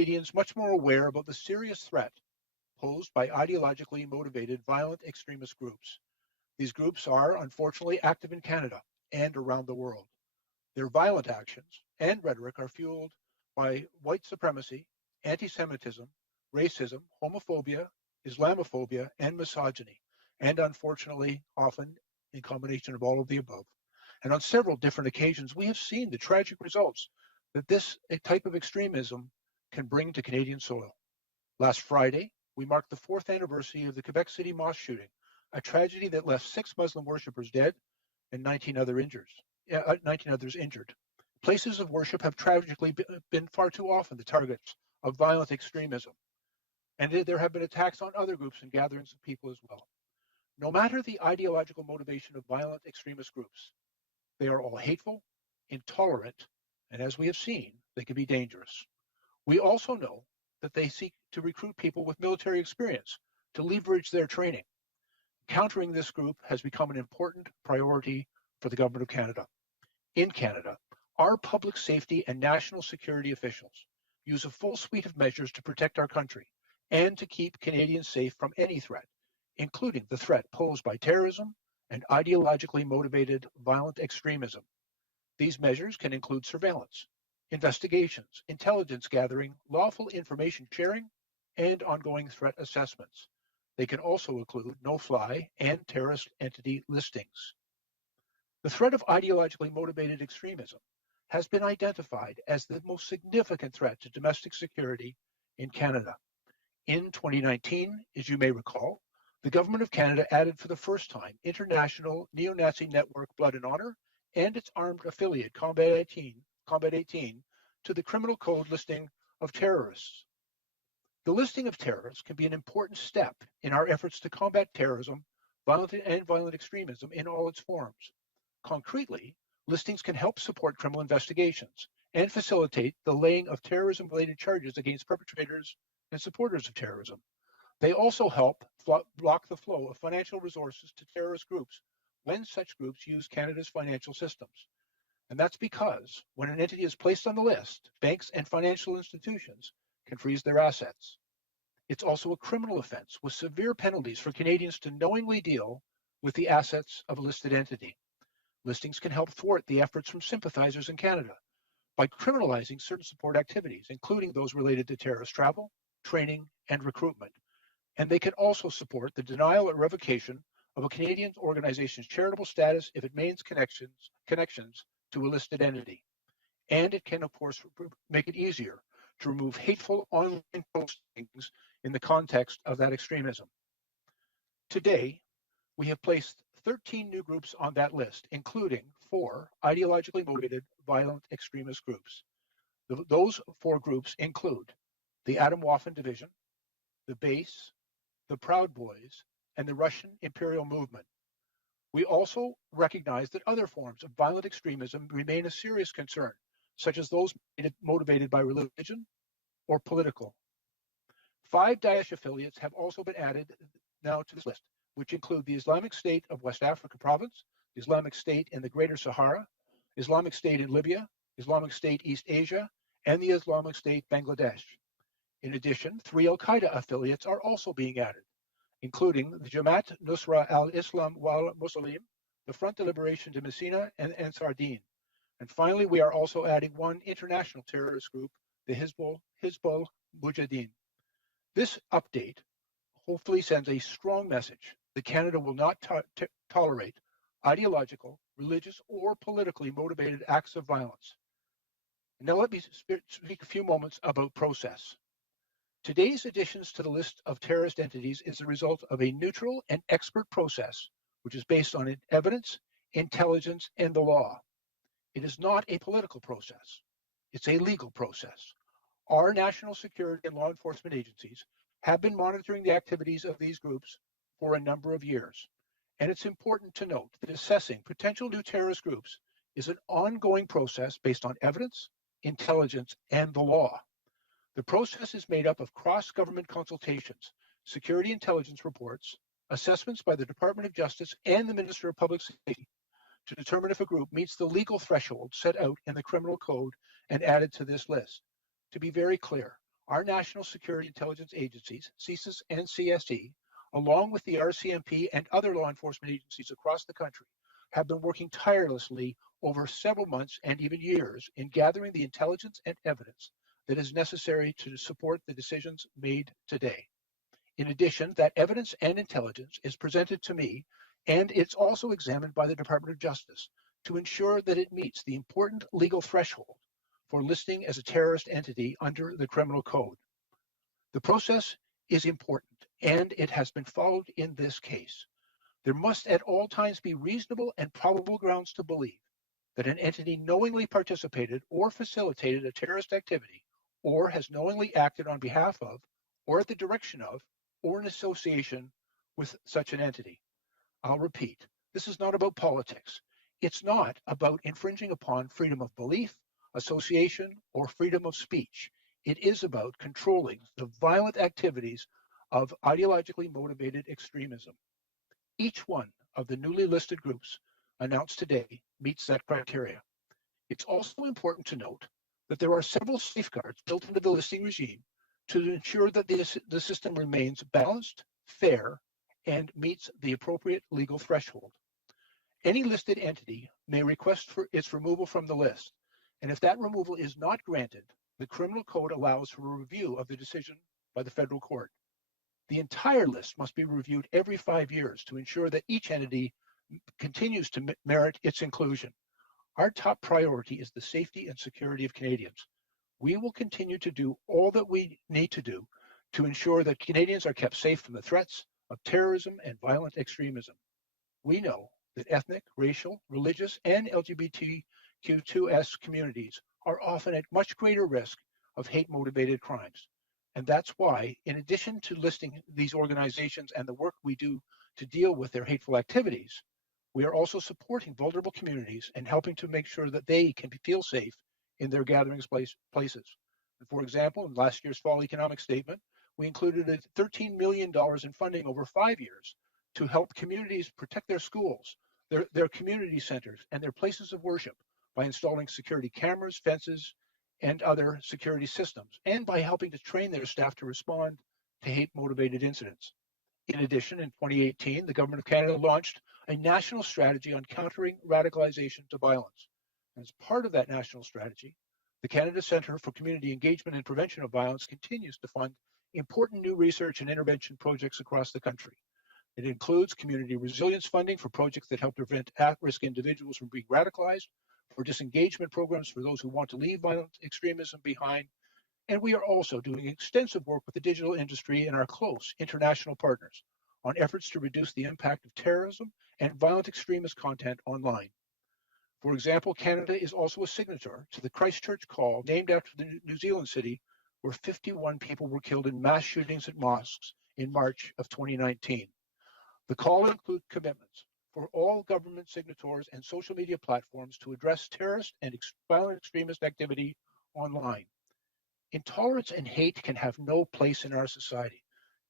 Canadians much more aware about the serious threat posed by ideologically motivated violent extremist groups. These groups are unfortunately active in Canada and around the world. Their violent actions and rhetoric are fueled by white supremacy, anti-Semitism, racism, homophobia, Islamophobia, and misogyny, and unfortunately, often in combination of all of the above. And on several different occasions, we have seen the tragic results that this type of extremism can bring to Canadian soil. Last Friday, we marked the 4th anniversary of the Quebec City mosque shooting, a tragedy that left 6 Muslim worshippers dead and 19 others injured. Places of worship have tragically been far too often the targets of violent extremism, and there have been attacks on other groups and gatherings of people as well. No matter the ideological motivation of violent extremist groups, they are all hateful, intolerant, and as we have seen, they can be dangerous. We also know that they seek to recruit people with military experience to leverage their training. Countering this group has become an important priority for the Government of Canada. In Canada, our public safety and national security officials use a full suite of measures to protect our country and to keep Canadians safe from any threat, including the threat posed by terrorism and ideologically motivated violent extremism. These measures can include surveillance, investigations, intelligence gathering, lawful information sharing, and ongoing threat assessments. They can also include no-fly and terrorist entity listings. The threat of ideologically motivated extremism has been identified as the most significant threat to domestic security in Canada. In 2019, as you may recall, the Government of Canada added for the first time international neo-Nazi network Blood and Honor and its armed affiliate Combat 18 to the Criminal Code listing of terrorists. The listing of terrorists can be an important step in our efforts to combat terrorism, violent extremism in all its forms. Concretely, listings can help support criminal investigations and facilitate the laying of terrorism-related charges against perpetrators and supporters of terrorism. They also help block the flow of financial resources to terrorist groups when such groups use Canada's financial systems. And that's because when an entity is placed on the list, banks and financial institutions can freeze their assets. It's also a criminal offense with severe penalties for Canadians to knowingly deal with the assets of a listed entity. Listings can help thwart the efforts from sympathizers in Canada by criminalizing certain support activities, including those related to terrorist travel, training, and recruitment. And they can also support the denial or revocation of a Canadian organization's charitable status if it maintains connections to a listed entity. And it can, of course, make it easier to remove hateful online postings in the context of that extremism. Today, we have placed 13 new groups on that list, including 4 ideologically motivated violent extremist groups. Those 4 groups include the Atomwaffen Division, the Base, the Proud Boys, and the Russian Imperial Movement. We also recognize that other forms of violent extremism remain a serious concern, such as those motivated by religion or political. 5 Daesh affiliates have also been added now to this list, which include the Islamic State of West Africa Province, the Islamic State in the Greater Sahara, Islamic State in Libya, Islamic State East Asia, and the Islamic State Bangladesh. In addition, 3 Al-Qaeda affiliates are also being added, including the Jamaat Nusra al-Islam wal Muslim, the Front de Liberation de Messina, and Ansar Dine. And finally, we are also adding 1 international terrorist group, the Hizbul Mujahideen. This update hopefully sends a strong message that Canada will not tolerate ideological, religious, or politically motivated acts of violence. Now let me speak a few moments about process. Today's additions to the list of terrorist entities is the result of a neutral and expert process, which is based on evidence, intelligence, and the law. It is not a political process. It's a legal process. Our national security and law enforcement agencies have been monitoring the activities of these groups for a number of years. And it's important to note that assessing potential new terrorist groups is an ongoing process based on evidence, intelligence, and the law. The process is made up of cross-government consultations, security intelligence reports, assessments by the Department of Justice and the Minister of Public Safety to determine if a group meets the legal threshold set out in the Criminal Code and added to this list. To be very clear, Our national security intelligence agencies, CSIS and CSE, along with the RCMP and other law enforcement agencies across the country, have been working tirelessly over several months and even years in gathering the intelligence and evidence that is necessary to support the decisions made today. In addition, that evidence and intelligence is presented to me, and it's also examined by the Department of Justice to ensure that it meets the important legal threshold for listing as a terrorist entity under the criminal code. The process is important, and it has been followed in this case. There must at all times be reasonable and probable grounds to believe that an entity knowingly participated or facilitated a terrorist activity or has knowingly acted on behalf of or at the direction of or in association with such an entity. I'll repeat, this is not about politics. It's not about infringing upon freedom of belief, association, or freedom of speech. It is about controlling the violent activities of ideologically motivated extremism. Each one of the newly listed groups announced today meets that criteria. It's also important to note that there are several safeguards built into the listing regime to ensure that the system remains balanced, fair, and meets the appropriate legal threshold. Any listed entity may request for its removal from the list, and if that removal is not granted, the criminal code allows for a review of the decision by the federal court. The entire list must be reviewed every 5 years to ensure that each entity continues to merit its inclusion. Our top priority is the safety and security of Canadians. We will continue to do all that we need to do to ensure that Canadians are kept safe from the threats of terrorism and violent extremism. We know that ethnic, racial, religious, and LGBTQ2S communities are often at much greater risk of hate-motivated crimes. And that's why, in addition to listing these organizations and the work we do to deal with their hateful activities, we are also supporting vulnerable communities and helping to make sure that they can feel safe in their gatherings places. And for example, in last year's fall economic statement, we included $13 million in funding over 5 years to help communities protect their schools, their community centers, and their places of worship by installing security cameras, fences, and other security systems, and by helping to train their staff to respond to hate-motivated incidents. In addition, in 2018, the Government of Canada launched a national strategy on countering radicalization to violence. And as part of that national strategy, the Canada Centre for Community Engagement and Prevention of Violence continues to fund important new research and intervention projects across the country. It includes community resilience funding for projects that help prevent at-risk individuals from being radicalized, for disengagement programs for those who want to leave violent extremism behind, and we are also doing extensive work with the digital industry and our close international partners on efforts to reduce the impact of terrorism and violent extremist content online. For example, Canada is also a signatory to the Christchurch Call, named after the New Zealand city where 51 people were killed in mass shootings at mosques in March of 2019. The call includes commitments for all government signatories and social media platforms to address terrorist and violent extremist activity online. Intolerance and hate can have no place in our society.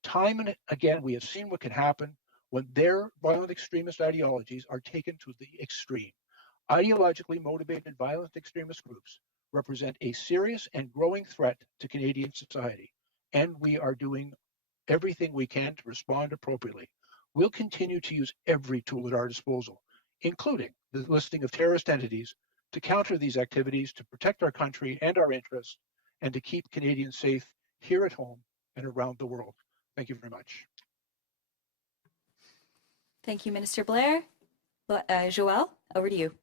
Time and again, we have seen what can happen when their violent extremist ideologies are taken to the extreme. Ideologically motivated violent extremist groups represent a serious and growing threat to Canadian society, and we are doing everything we can to respond appropriately. We'll continue to use every tool at our disposal, including the listing of terrorist entities, to counter these activities, to protect our country and our interests, and to keep Canadians safe here at home and around the world. Thank you very much. Thank you, Minister Blair. Joël, over to you.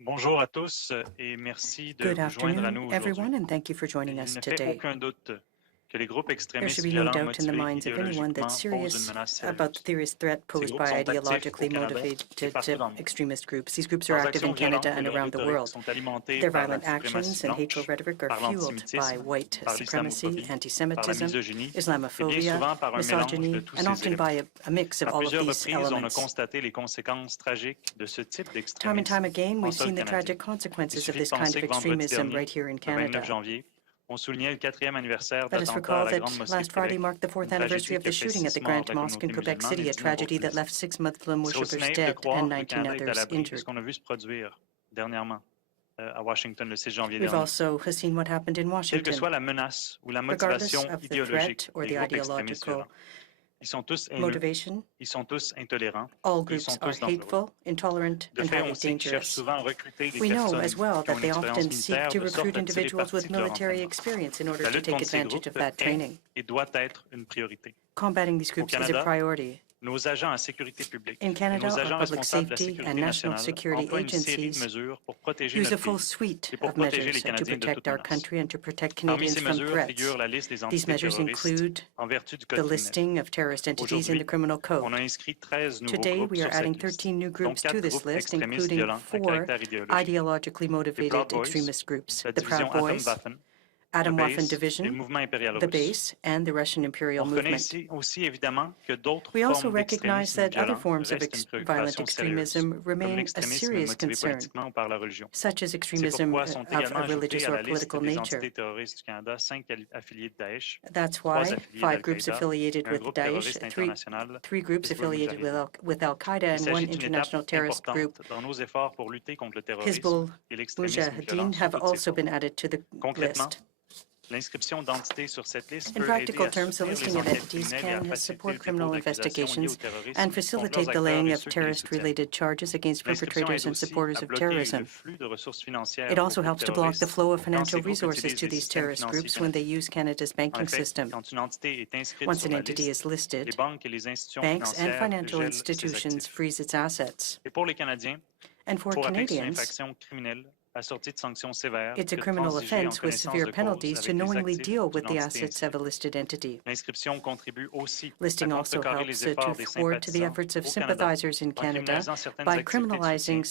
Bonjour à tous et merci de Good vous joindre à afternoon, nous everyone, aujourd'hui. and thank you for joining Il us ne fait today. aucun doute que les groupes There extrémistes should be no violents doubt in the motivés minds of anyone that idéologiquement posent une serious menace about the sérieuse. serious threat Ces posed groupes by sont actifs au ideologically Canada et motivated partout dans le monde. extremist groups. These groups are Leurs active in actions Canada violentes et and leur around the rhétorique world. sont alimentées Their par la violent actions suprématie and hateful blanche, rhetoric are par fueled by l'antisémitisme, white par supremacy, l'islamophobie, par la anti-Semitism, misogynie, et bien Islamophobia, souvent par un mélange de misogyny, tous and ces often éléments. by a mix of À all of plusieurs these reprises, on a elements. constaté les conséquences tragiques de ce type Time and time d'extrémisme again, en we've sol seen the canadien. tragic Il consequences of suffit de this kind penser of que vendredi extremism dernier, right here in le 29 Canada. janvier, on soulignait le 4e anniversaire Let us d'attentat à recall la that Grande Mosquée last de Friday Québec, marked the fourth une anniversary tragédie of qui a the fait shooting at 6 the morts Grand de la Mosque in communauté Quebec musulmane City, et a 19 tragedy that autres left 6 Muslim blessés. C'est aussi worshippers naïf de dead croire and que le 19 Canada est à others l'abri de ce injured. qu'on a vu se produire dernièrement. à Washington le 6 janvier We've dernier. also seen what happened in Quelle que Washington. soit la menace ou la Regardless motivation of the idéologique threat or des the groupes extrémistes ideological violents, ils sont tous haineux, motivation, ils sont tous intolérants, all ils groups sont are tous dangereux. hateful, intolerant, De and fait, on highly sait qu'ils cherchent dangerous. souvent à recruter des We know personnes as well qui ont that une they expérience often seek militaire to de sorte recruit à tirer individuals parti with de leur military entraînement. experience in order La to lutte take contre ces advantage groupes of that est training. et doit être une priorité. Combating these groups is a Canada, priority. Nos agents en sécurité publique In et Canada, nos our agents public responsables de la safety sécurité and national nationale security emploient une série de agencies mesures pour protéger use a notre full pays suite et pour of protéger measures les to Canadiens de toute protect our menace. country and to protect Parmi Canadians ces from mesures threats. figure la liste des These entités measures terroristes include en vertu du the Code criminel. listing of terrorist entities in Aujourd'hui, the criminal on code. a inscrit 13 nouveaux Today, groupes we are sur adding cette liste, 13 new dont groups 4 to this groupes list, extrémistes including violents à 4 caractère idéologique. ideologically Les motivated Proud Boys, extremist groups: la the division Proud Boys, Atomwaffen, Atomwaffen et le Division, mouvement impérial the russe. Base, and the Russian On Imperial reconnaît Movement. ici aussi évidemment que d'autres We also formes recognize d'extrémisme that other violent forms of restent une violent préoccupation sérieuse, extremism comme remain a l'extrémisme serious motivé concern, politiquement ou par la religion. such as C'est extremism pourquoi sont of également a ajoutés religious à or la liste political des nature. entités terroristes du Canada 5 affiliés de Daesh, That's 3 why affiliés 5 groups d'Al-Qaïda, affiliated un with groupe Daesh, terroriste international, 3 groups Hizbul affiliated Mujahideen. with Al-Qaeda, Il and 1 s'agit d'une étape international terrorist group, importante dans nos efforts pour lutter contre le terrorisme Hizbul et l'extrémisme violent Mujahideen, sous have toutes ses also been formes. added to the Concrètement, list. l'inscription d'entités sur cette liste In peut aider practical à terms, the soutenir les listing of enquêtes entities criminelles et à can faciliter support le dépôt criminal d'accusations liées au investigations terrorisme and contre leurs facilitate the acteurs laying et of ceux qui les soutiennent. terrorist-related charges against L'inscription perpetrators aide and aussi supporters à of bloquer terrorism. le flux de ressources financières It aux also groupes helps to block the terroristes flow of quand financial ces groupes resources utilisent to les these systèmes terrorist financiers groups when they canadiens. use Canada's En banking effet, system. quand une entité est inscrite Once sur an la entity liste, is listed, les banques et les institutions banks and financières financial gèlent ses institutions actifs. freeze its assets. Et pour les Canadiens, And il for faut rappeler que c'est une Canadians, infraction criminelle assortie de sanctions sévères it's a que de criminal transiger en offense with connaissance severe de cause penalties to avec les knowingly actifs deal with d'une the entité assets of a inscrite. listed entity. L'inscription contribue aussi à Listing also contrecarrer helps les to efforts des thwart the sympathisants efforts of au Canada sympathizers in en Canada criminalisant certaines by activités de soutien criminalizing